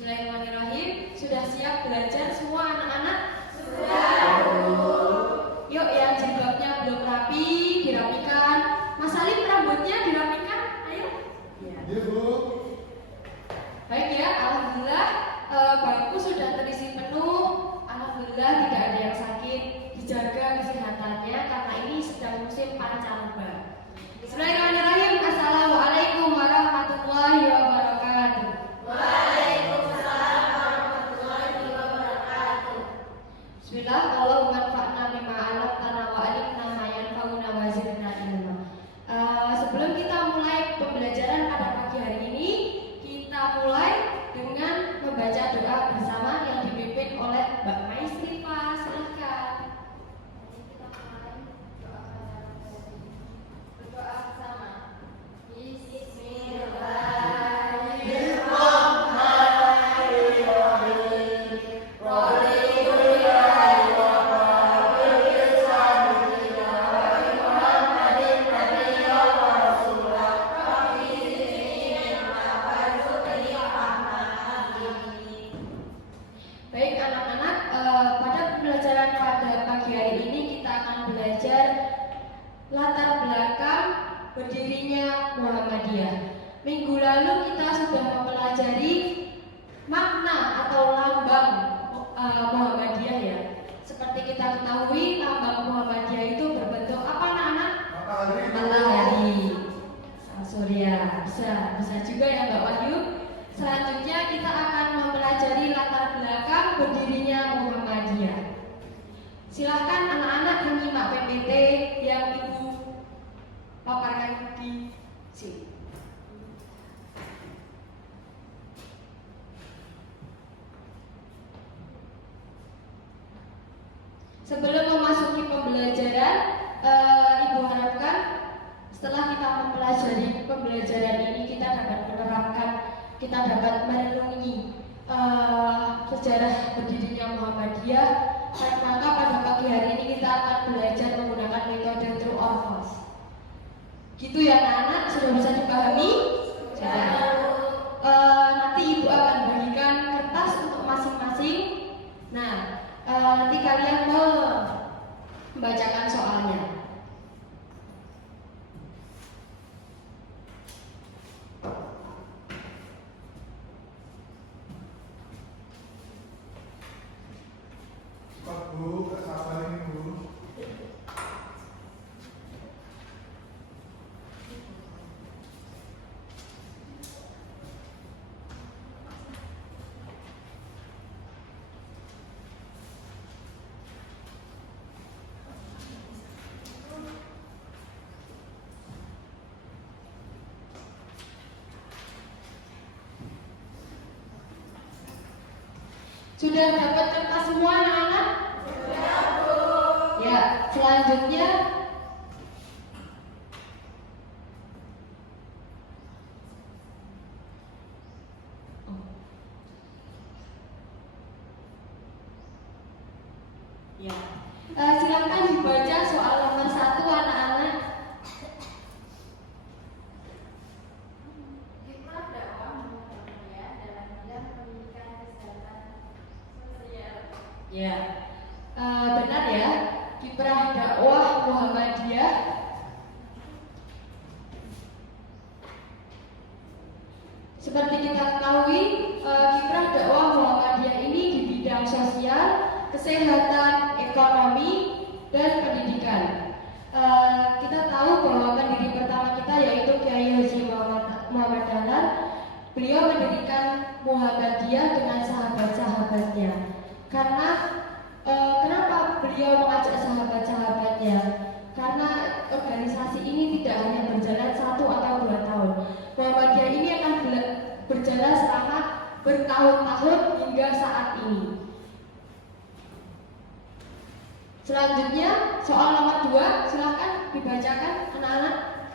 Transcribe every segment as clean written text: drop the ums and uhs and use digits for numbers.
Bismillahirrahmanirrahim. Sudah siap belajar semua anak-anak? Sudah, Bu. Yuk, yang jilbabnya belum rapi, dirapikan. Mas Salim, rambutnya dirapikan. Ayo. Iya, Bu. Baik ya, alhamdulillah bangku sudah terisi penuh. Alhamdulillah tidak ada yang sakit. Dijaga kesehatannya karena ini sedang musim pancaroba. Bismillahirrahmanirrahim. Assalamualaikum warahmatullahi wabarakatuh. Waalaikumsalam warahmatullahi wabarakatuh. Bismillah, Allahumma anfa'na bima 'allamtana wa 'allimna ma yanfa'una wa zidna ilma. Sebelum kita mulai pembelajaran pada pagi hari ini, kita mulai dengan membaca doa bersama yang dipimpin oleh Mbak Maisrifa. Silahkan. Kita mulai berdoa bersama. Baik anak-anak, pada pembelajaran pada pagi hari ini kita akan belajar latar belakang berdirinya Muhammadiyah. Minggu lalu kita sudah mempelajari makna atau lambang Muhammadiyah ya. Seperti kita ketahui, lambang Muhammadiyah itu berbentuk apa anak-anak? Matahari. Sang surya. Bisa juga ya Mbak Wahyu. Selanjutnya kita akan mempelajari latar belakang berdirinya Muhammadiyah. Silahkan anak-anak menyimak PPT yang Ibu paparkan di sini. Sebelum memasuki pembelajaran, Ibu harapkan setelah kita mempelajari pembelajaran ini kita dapat menerapkan, kita dapat merenungi sejarah berdirinya Muhammadiyah. Maka pada pagi hari ini kita akan belajar menggunakan metode true or false. Gitu ya anak-anak, sudah bisa dipahami? Sudah. Nanti Ibu akan bagikan kertas untuk masing-masing. Nah, nanti kalian membacakan soalnya. Bu, sabar ini, Bu. Sudah dapat kertas semua anak-anak? Sudah, Bu. Ya, selanjutnya ya. Silakan dibaca soal nomor 1 anak-anak. Kiprah dakwah Muhammadiyah dalam bidang pendidikan kesehatan sosial. Ya, benar ya. Kiprah dakwah Muhammadiyah seperti kita ketahui, kiprah dakwah Muhammadiyah ini di bidang sosial, kesehatan, ekonomi, dan pendidikan. Kita tahu bahwa pendiri pertama kita yaitu Kiai Haji Muhammad Dahlan. Beliau mendirikan Muhammadiyah dengan sahabat-sahabatnya. Karena kenapa beliau mengajak sahabat-sahabatnya? Karena organisasi ini tidak hanya berjalan 1 atau 2 tahun. Muhammadiyah ini akan berjalan selama bertahun-tahun hingga saat ini. Selanjutnya soal nomor 2, silahkan dibacakan anak-anak.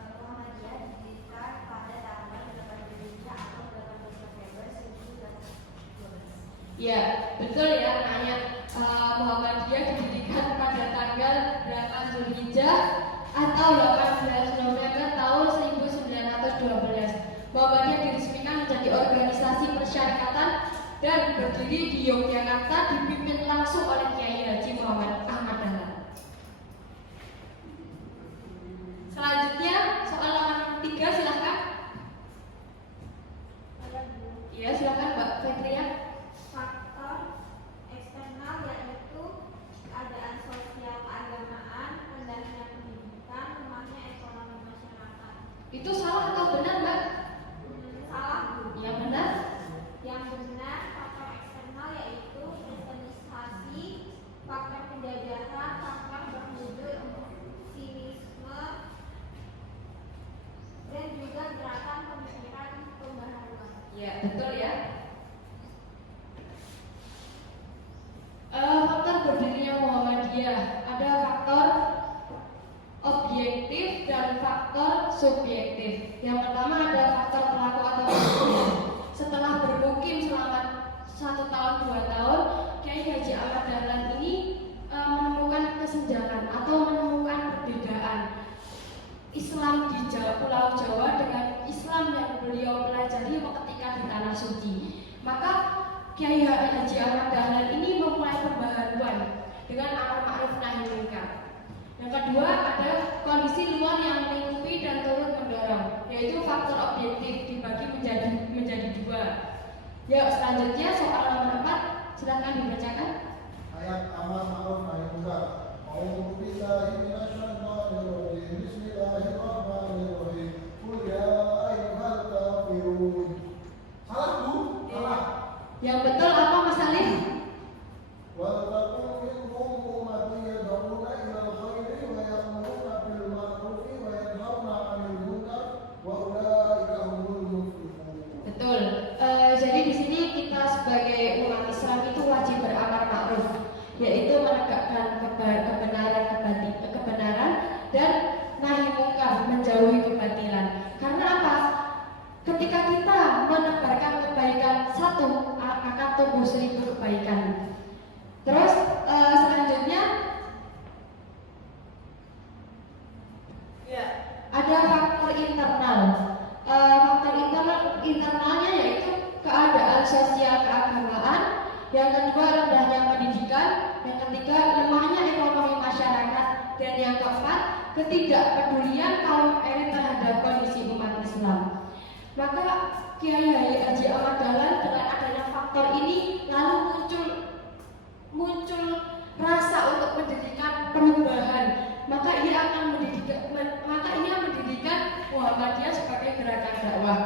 Muhammadiyah didirikan pada tanggal 8 Hijriah atau 18 November 1912. Ya, betul ya ayat Muhammadiyah didirikan pada tanggal 8 Zulhijjah atau 18 November tahun 1912. Muhammadiyah diresmikan menjadi organisasi persyarikatan dan berdiri di Yogyakarta, dipimpin langsung oleh Kiai Haji Muhammad Ahmad Dahlan. Selanjutnya soal halaman 3, silahkan. Iya, silahkan Mbak Fetria. Faktor eksternal yaitu keadaan sosial keagamaan, rendahnya pendidikan, lemahnya ekonomi masyarakat. Itu salah atau benar, Mbak? Salah. Yang benar. Yang benar, faktor eksternal yaitu kristenisasi, faktor penjajahan, faktor berwujud sinisme, dan juga gerakan pemikiran pembaharuan. Ya, betul ya. Faktor berdirinya Muhammadiyah ada faktor objektif dan faktor subjektif. Yang pertama ada faktor pelaku atau pelaku. Setelah bermukim selama 1 tahun 2 tahun, Kiai Haji Ahmad Dahlan ini menemukan kesenjangan atau menemukan perbedaan Islam di Pulau Jawa dengan Islam yang beliau pelajari ketika di Tanah Suci. Maka Kiai Haji Ahmad Dahlan ini memulai pembaharuan dengan amar ma'ruf nahi munkar. Yang kedua ada kondisi luar yang melingkupi dan turut mendorong, yaitu faktor objektif dibagi menjadi 2. Ya, selanjutnya soal nomor 4, silakan dibacakan. Ayat amar ma'ruf nahi munkar. A'udzu billahi minasyaitonir rajim. Bismillahirrahmanirrahim. Qul ya ayyuhal kafirun. Salah, Bu? Salah. Yang betul apa Mas Alif? Wal takum minhum ummatun yad'una ilal khairi wa ya'muruna bil ma'rufi wa yanhauna 'anil munkar wa ulaika humul muflihun. Betul. Jadi di sini kita sebagai umat Islam itu wajib beramar ma'ruf, yaitu menegakkan kebenaran dan nahi munkar, menjauhi kebatilan. Karena apa? Ketika kita menebarkan kebaikan satu, akan tumbuh 1000 kebaikan. Terus selanjutnya ada faktor internal. Faktor internalnya yaitu keadaan sosial keagamaan. Yang kedua rendahnya pendidikan. Yang ketiga lemahnya ekonomi masyarakat. Dan yang keempat ketidakpedulian kaum elit terhadap kondisi umat Islam. Maka Kiai Haji Ahmad Dahlan dengan adanya faktor ini lalu muncul rasa untuk mendirikan perubahan. Maka ia mendirikan Muhammadiyah sebagai gerakan dakwah.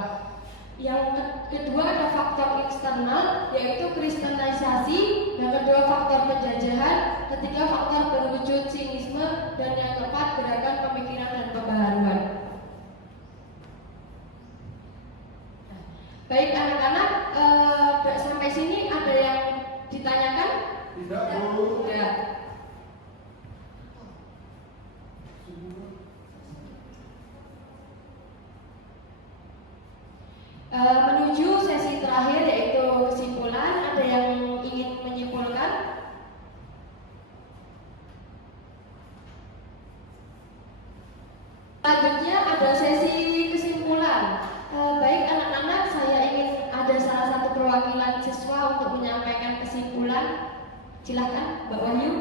Yang kedua ada faktor eksternal yaitu kristenisasi, yang kedua faktor penjajahan, ketiga faktor berwujud sinisme, dan yang keempat gerakan pemikiran dan pembaharuan. Baik anak-anak, sampai sini ada yang ditanyakan? Tidak, Bu. Ya. Menuju sesi terakhir yaitu kesimpulan, ada yang ingin menyimpulkan? Selanjutnya ada sesi kesimpulan. Baik anak-anak, saya ingin ada salah satu perwakilan siswa untuk menyampaikan kesimpulan. Silakan, Mbak Wahyu.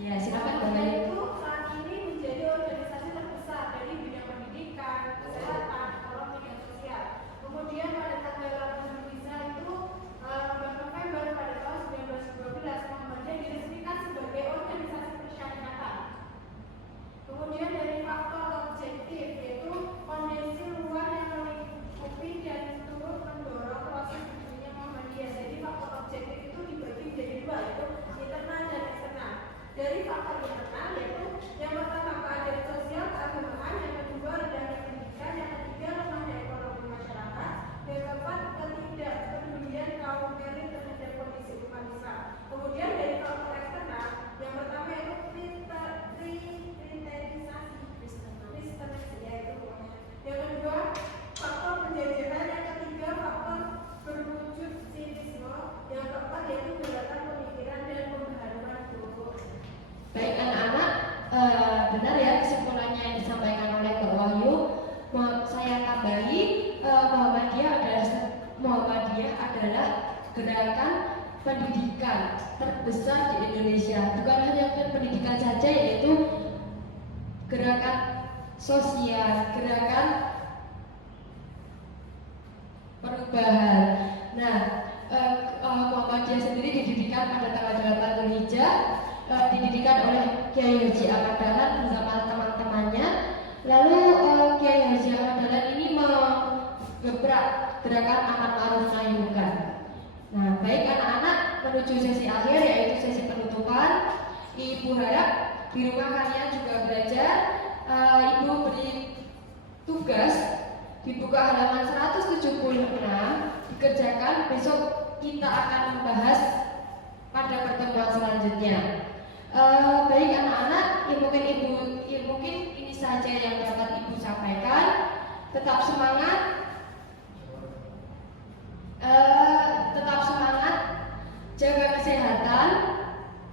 Ya, silakan Mbak Wahyu. Itu saat ini menjadi organisasi terbesar dari bidang pendidikan, kesehatan, ekonomi, dan sosial. Kemudian pada tanggal 8 itu 18 November pada tahun 1912 Muhammadiyah diresmikan sebagai organisasi persyarikatan. Kemudian dari faktor objektif yaitu kondisi luar yang melingkupi dan turut mendorong proses berdirinya Muhammadiyah. Jadi faktor objektif itu dibagi menjadi 2 yaitu internal dan eksternal. Dari faktor pendidikan terbesar di Indonesia. Bukan hanya pendidikan saja, yaitu gerakan sosial, gerakan perubahan. Nah, Muhammadiyah sendiri didirikan pada tanggal 8 Dzulhijjah, didirikan oleh Kiai Haji Ahmad Dahlan bersama teman-temannya. Lalu Kiai Haji Ahmad Dahlan ini menggebrak gerakan amal ma'ruf nahi munkar. Nah, baik anak-anak, menuju sesi akhir yaitu sesi penutupan. Ibu harap di rumah kalian juga belajar. Ibu beri tugas dibuka halaman 176, dikerjakan. Besok kita akan membahas pada pertemuan selanjutnya. Baik anak-anak, mungkin ini saja yang dapat ibu sampaikan. Tetap semangat, jaga kesehatan.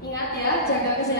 Ingat ya, jaga kesehatan.